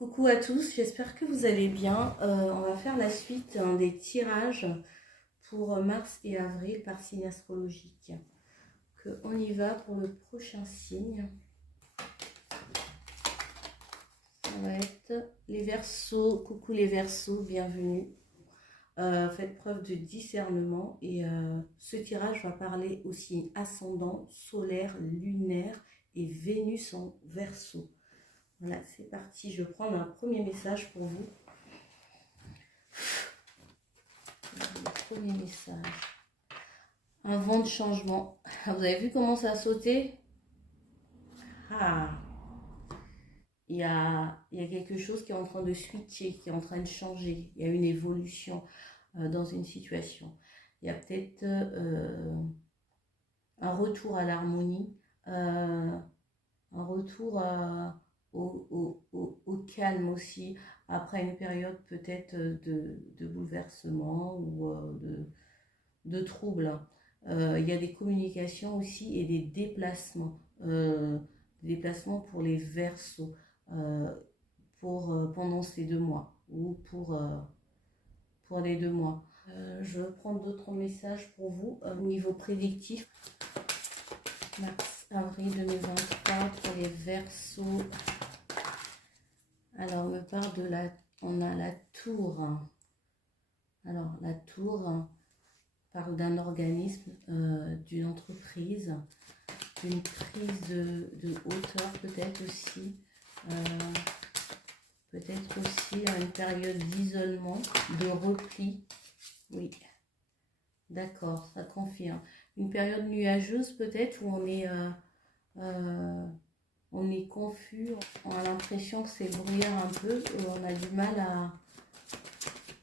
Coucou à tous, j'espère que vous allez bien. On va faire la suite des tirages pour mars et avril par signe astrologique. On y va pour le prochain signe. Ça va être les Verseaux. Coucou les Verseaux, bienvenue. Faites preuve de discernement et ce tirage va parler aux signes ascendant, solaire, lunaire et Vénus en Verseau. Voilà, c'est parti. Je vais prendre un premier message pour vous. Le premier message. Un vent de changement. Vous avez vu comment ça a sauté? Ah, il y a quelque chose qui est en train de switcher, qui est en train de changer. Il y a une évolution dans une situation. Il y a peut-être un retour à l'harmonie, un retour au calme aussi, après une période peut-être de bouleversement ou de troubles. Il y a des communications aussi et des déplacements. Des déplacements pour les Verseaux pendant ces 2 mois ou pour les 2 mois. Je vais prendre d'autres messages pour vous au niveau prédictif. Mars-avril 2023 pour les Verseaux. Alors, on me parle de on a la tour. Alors, la tour parle d'un organisme, d'une entreprise, d'une prise de hauteur peut-être aussi. Peut-être aussi une période d'isolement, de repli. Oui, d'accord, ça confirme. Une période nuageuse peut-être où on est confus, on a l'impression que c'est brouillard un peu et on a du mal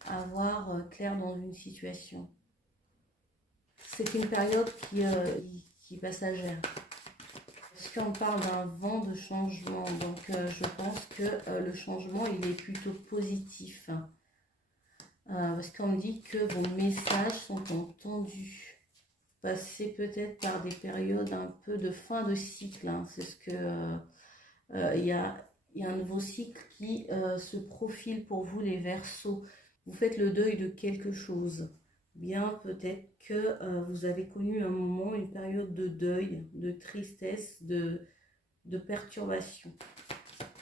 à voir clair dans une situation. C'est une période qui est passagère. Parce qu'on parle d'un vent de changement, donc je pense que le changement il est plutôt positif. Parce qu'on me dit que vos messages sont entendus. Passez peut-être par des périodes un peu de fin de cycle. C'est ce que il y a un nouveau cycle qui se profile pour vous les Verseaux. Vous faites le deuil de quelque chose. Bien peut-être que vous avez connu un moment, une période de deuil, de tristesse, de perturbation.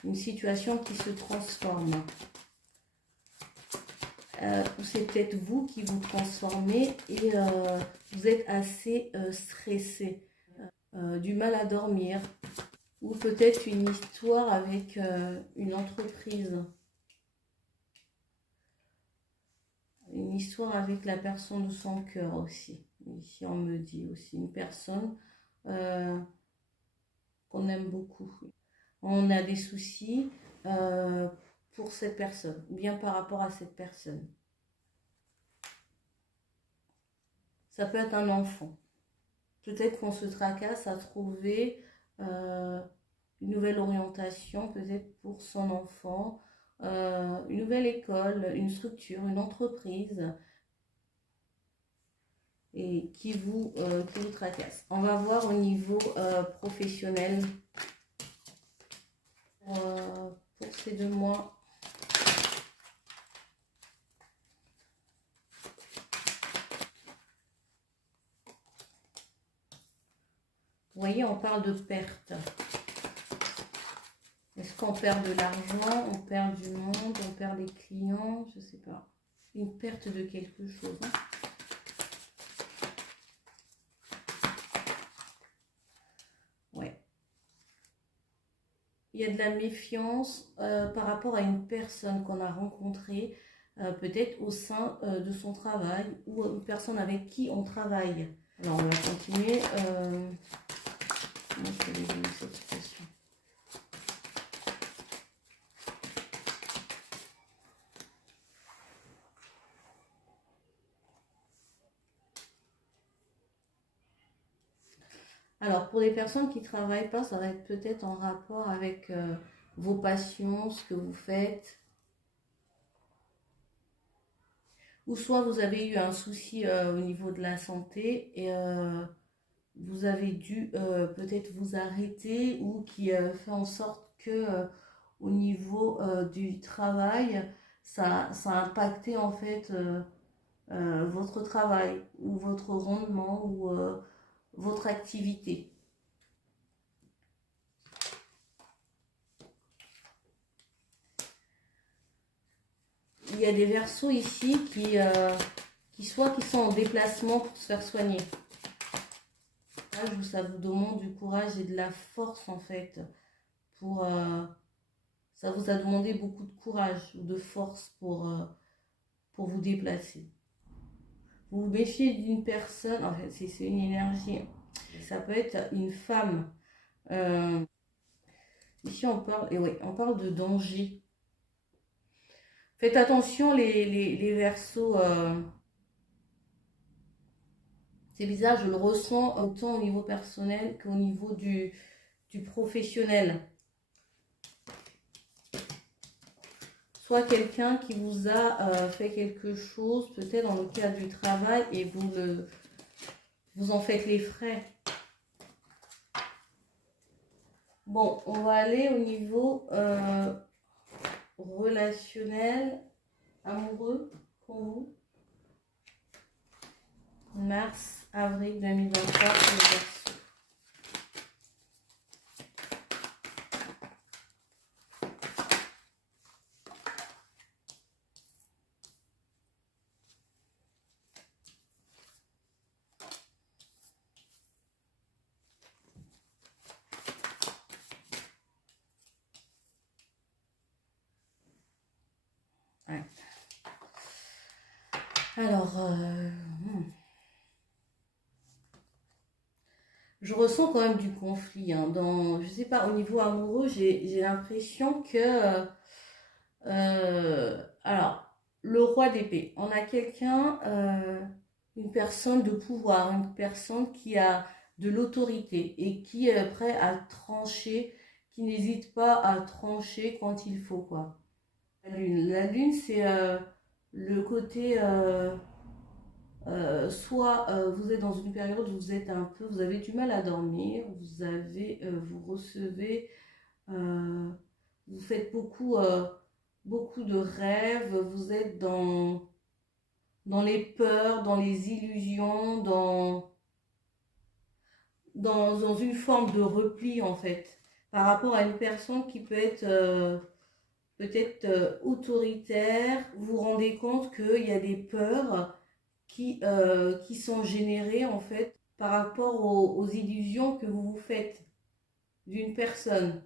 Une situation qui se transforme. Ou c'est peut-être vous qui vous transformez et vous êtes assez stressé, du mal à dormir, ou peut-être une histoire avec une entreprise, une histoire avec la personne de son cœur aussi. Ici on me dit aussi une personne qu'on aime beaucoup. On a des soucis pour cette personne, bien par rapport à cette personne. Ça peut être un enfant. Peut-être qu'on se tracasse à trouver une nouvelle orientation, peut-être pour son enfant, une nouvelle école, une structure, une entreprise, et qui vous tracasse. On va voir au niveau professionnel pour ces 2 mois. Vous voyez, on parle de perte. Est-ce qu'on perd de l'argent, on perd du monde, on perd des clients, je ne sais pas. Une perte de quelque chose. Ouais. Il y a de la méfiance par rapport à une personne qu'on a rencontrée, peut-être au sein de son travail ou une personne avec qui on travaille. Alors, on va continuer. Comment je vais donner cette situation? Alors, pour les personnes qui ne travaillent pas, ça va être peut-être en rapport avec vos passions, ce que vous faites. Ou soit vous avez eu un souci au niveau de la santé et vous avez dû peut-être vous arrêter ou qui fait en sorte que au niveau du travail, ça a impacté en fait votre travail ou votre rendement ou votre activité. Il y a des Verseaux ici qui sont en déplacement pour se faire soigner. Là, ça vous demande du courage et de la force en fait. Ça vous a demandé beaucoup de courage ou de force pour vous déplacer. Vous vous méfiez d'une personne, en fait c'est une énergie. Ça peut être une femme. Ici on parle, et ouais, on parle de danger. Faites attention les Verseaux. C'est bizarre, je le ressens autant au niveau personnel qu'au niveau du professionnel. Soit quelqu'un qui vous a fait quelque chose, peut-être dans le cadre du travail, et vous en faites les frais. Bon, on va aller au niveau relationnel, amoureux pour vous. Mars, avril 2023 pour les Verseaux. Ouais. Alors, je ressens quand même du conflit. Hein, je sais pas, au niveau amoureux, j'ai l'impression que... alors, le roi d'épée. On a quelqu'un, une personne de pouvoir, une personne qui a de l'autorité et qui est prêt à trancher, qui n'hésite pas à trancher quand il faut, quoi. La lune, c'est le côté... soit vous êtes dans une période où vous avez du mal à dormir, vous recevez, euh, vous faites beaucoup de rêves, vous êtes dans les peurs, dans les illusions, dans une forme de repli en fait, par rapport à une personne qui peut être peut-être autoritaire. Vous vous rendez compte qu'il y a des peurs qui sont générées en fait par rapport aux illusions que vous vous faites d'une personne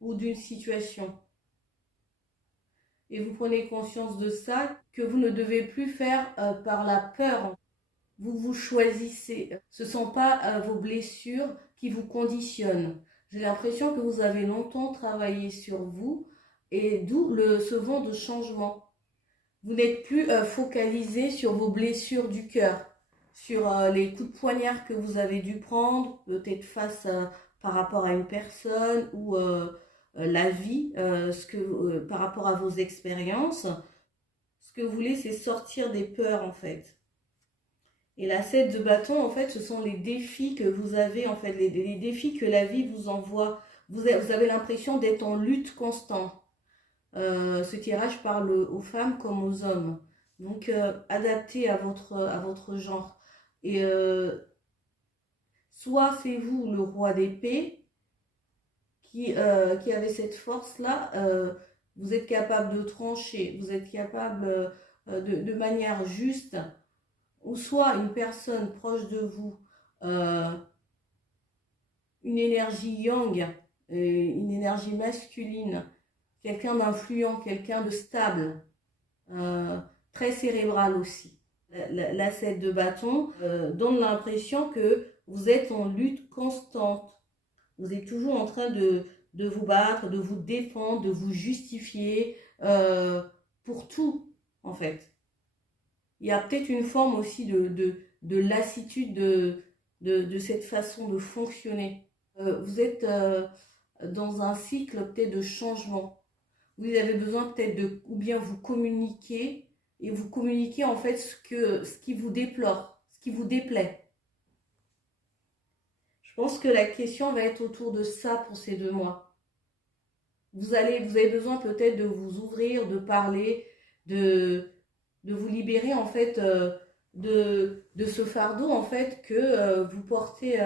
ou d'une situation. Et vous prenez conscience de ça, que vous ne devez plus faire par la peur. Vous vous choisissez. Ce ne sont pas vos blessures qui vous conditionnent. J'ai l'impression que vous avez longtemps travaillé sur vous et d'où ce vent de changement. Vous n'êtes plus focalisé sur vos blessures du cœur, sur les coups de poignard que vous avez dû prendre, peut-être par rapport à une personne ou la vie, par rapport à vos expériences. Ce que vous voulez, c'est sortir des peurs en fait. Et la 7 de bâton, en fait, ce sont les défis que vous avez, en fait, les défis que la vie vous envoie. Vous avez l'impression d'être en lutte constante. Ce tirage parle aux femmes comme aux hommes. Donc, adapté à votre genre. Et soit c'est vous, le roi d'épée, qui avez cette force-là. Vous êtes capable de trancher, vous êtes capable de manière juste, ou soit une personne proche de vous, une énergie yang, une énergie masculine, quelqu'un d'influent, quelqu'un de stable, très cérébral aussi. La 7 de bâton donne l'impression que vous êtes en lutte constante. Vous êtes toujours en train de vous battre, de vous défendre, de vous justifier pour tout, en fait. Il y a peut-être une forme aussi de lassitude de cette façon de fonctionner. Vous êtes dans un cycle peut-être de changement. Vous avez besoin peut-être ou bien vous communiquer, et vous communiquez en fait ce qui vous déplore, ce qui vous déplaît. Je pense que la question va être autour de ça pour ces 2 mois. vous avez besoin peut-être de vous ouvrir, de parler, de vous libérer en fait de ce fardeau en fait que vous portez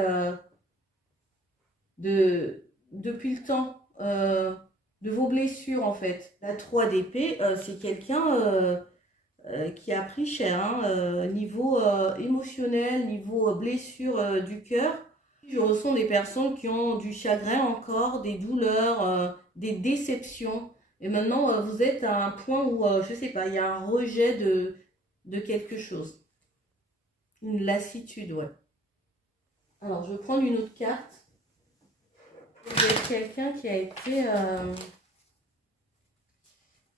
depuis le temps, de vos blessures en fait. La 3 d'épée, c'est quelqu'un qui a pris cher, hein, niveau émotionnel, niveau blessure du cœur. Je ressens des personnes qui ont du chagrin encore, des douleurs, des déceptions. Et maintenant, vous êtes à un point où, je sais pas, il y a un rejet de quelque chose. Une lassitude, ouais. Alors, je vais prendre une autre carte. Vous êtes quelqu'un qui a été...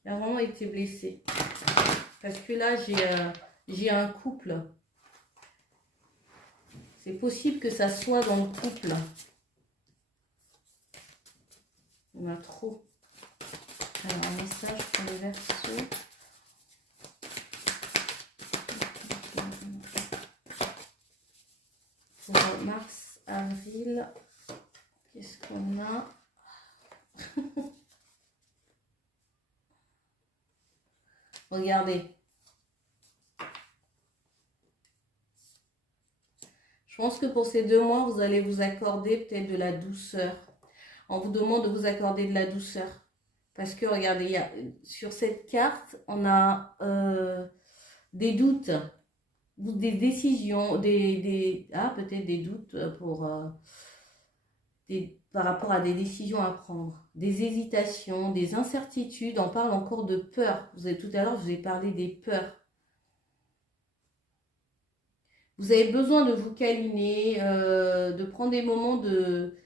qui a vraiment été blessé. Parce que là, j'ai un couple. C'est possible que ça soit dans le couple. On a trop. Alors, un message pour les Verseaux. Pour mars, avril. Qu'est-ce qu'on a? Regardez. Je pense que pour ces 2 mois, vous allez vous accorder peut-être de la douceur. On vous demande de vous accorder de la douceur. Parce que, regardez, sur cette carte, on a des doutes, des décisions, peut-être des doutes par rapport à des décisions à prendre, des hésitations, des incertitudes. On parle encore de peur. Tout à l'heure, je vous ai parlé des peurs. Vous avez besoin de vous câliner, de prendre des moments de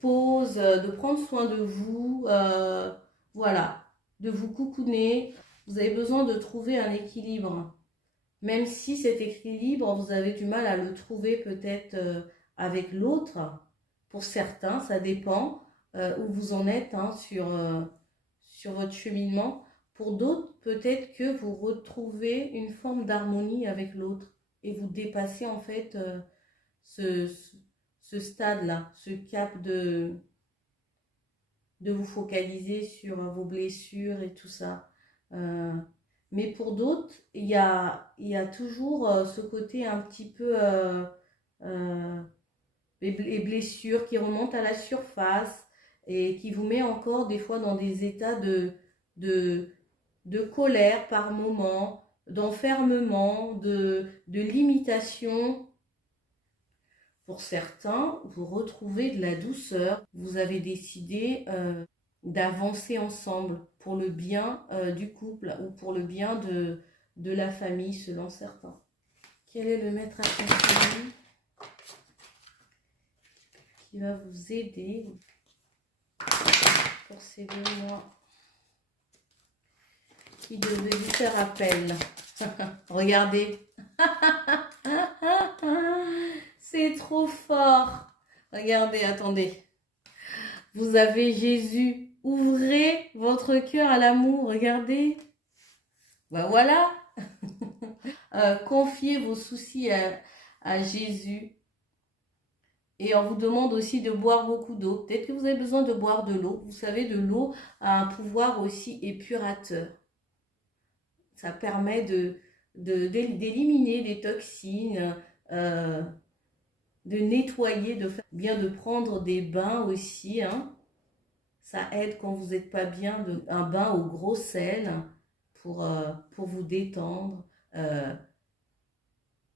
pause, de prendre soin de vous, voilà, de vous coucouner. Vous avez besoin de trouver un équilibre. Même si cet équilibre, vous avez du mal à le trouver peut-être avec l'autre. Pour certains, ça dépend où vous en êtes hein, sur votre cheminement. Pour d'autres, peut-être que vous retrouvez une forme d'harmonie avec l'autre. Et vous dépassez en fait ce stade-là, ce cap de vous focaliser sur vos blessures et tout ça. Mais pour d'autres, il y a toujours ce côté un petit peu les blessures qui remontent à la surface et qui vous met encore des fois dans des états de colère par moment, d'enfermement, de limitation. Pour certains, vous retrouvez de la douceur. Vous avez décidé d'avancer ensemble pour le bien du couple ou pour le bien de la famille selon certains. Quel est le maître accompagné qui va vous aider pour ces 2 mois? Qui devait lui faire appel. Regardez. C'est trop fort. Regardez, attendez. Vous avez Jésus. Ouvrez votre cœur à l'amour. Regardez. Ben voilà. Confiez vos soucis à Jésus. Et on vous demande aussi de boire beaucoup d'eau. Peut-être que vous avez besoin de boire de l'eau. Vous savez, de l'eau a un pouvoir aussi épurateur. Ça permet d'éliminer des toxines, de nettoyer, de faire bien, de prendre des bains aussi. Hein. Ça aide quand vous n'êtes pas bien, un bain au gros sel pour vous détendre.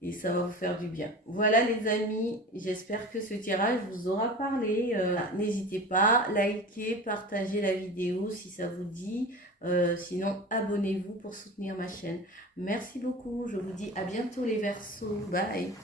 Et ça va vous faire du bien. Voilà les amis, j'espère que ce tirage vous aura parlé. N'hésitez pas, likez, partagez la vidéo si ça vous dit. Sinon, abonnez-vous pour soutenir ma chaîne. Merci beaucoup, je vous dis à bientôt les Verseaux. Bye.